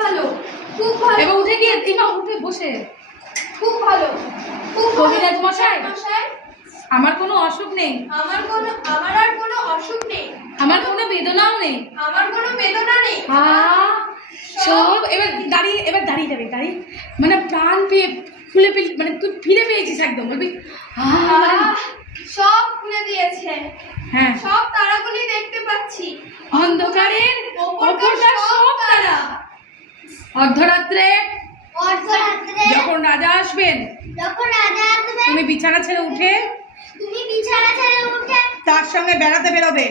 ভালো, খুব ভালো। এবার উঠে গিয়ে দিমা উঠে বসে। খুব ভালো, খুব কবিরাজ মশাই, মশাই, আমার কোনো অসুখ নেই, আমার আর কোনো অসুখ নেই, আমার কোনো বেদনাও নেই, আমার কোনো বেদনা নেই। সব এবার দাঁড়িয়ে যাবে, দাঁড়িয়ে মানে প্রাণ পেয়ে ফুলে মানে তুই ফিরে পেয়েছিস একদম, বলবি সব খুলে দিয়েছে। হ্যাঁ, সব তারাগুলি দেখতে পাচ্ছি। অন্ধকারের অপরটা সব তারা। অর্ধরাত্রে যখন রাজা আসবেন, তুমি বিছানা ছেড়ে উঠে তার সঙ্গে বেড়াতে বেরোবে।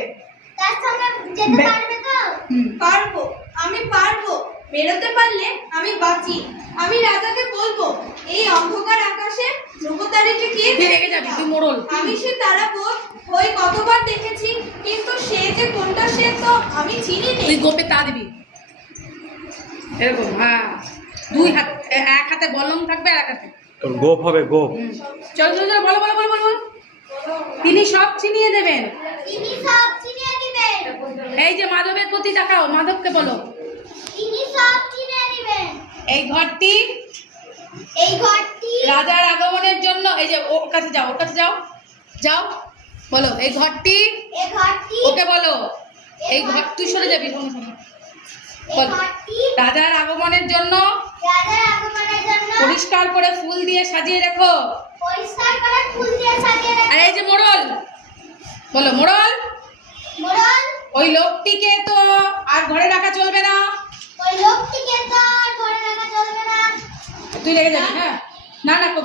পারবো, আমি পারবো। বেরোতে পারলে আমি বাঁচি। আমি রাজাকে বলবো, এই অন্ধকার আকাশে নবতারীকে কে রেগে যাবি, তুই মোড়ল। আমি সে তারা ওই কতবার দেখেছি, কিন্তু সে যে কোনটা সে তো আমি চিনি না। তুই গোপে তা দিবি এরকম, হ্যাঁ, দুই হাত, এক হাতে বলম থাকবে আর এক হাতে গোপ হবে, গোপ। চল চল চল, বলো বলো বলো বলো। তিনি সব চিনিয়ে দেবেন। এই যে মাধবের প্রতি তাকাও, মাধবকে বলো এই ঘরটি রাজার আগমনের জন্য, এই যে ওর কাছে যাও, ওর কাছে যাও, যাও বলো এই ঘরটি, ওকে বলো এই ঘর, তুই সরে যাবি, বলো রাজার আগমনের জন্য পরিষ্কার করে ফুল দিয়ে সাজিয়ে রেখো। আর এই যে মোড়ল, বলো মোড়ল, ওই লোকটিকে তো আর ঘরে রাখা চলবে না। তুই রেগে যাবি, হ্যাঁ, না না কবি